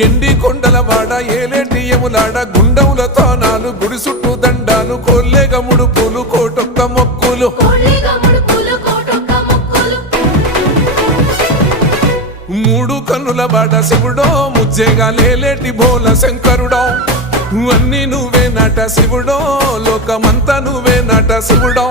ఎండి కొండల వాడ ఏలేటి యములాడ గుండముల తానాలు గుడి చుట్టూ దండాలు కోల్లేగ ముడుపులు కోటొక్క మొక్కులు మూడు కన్నుల వాడ శివుడో ముజ్జేగా లేలేటి బోల శంకరుడో అన్ని నువ్వే నట శివుడో లోకమంతా నువ్వే నట శివుడో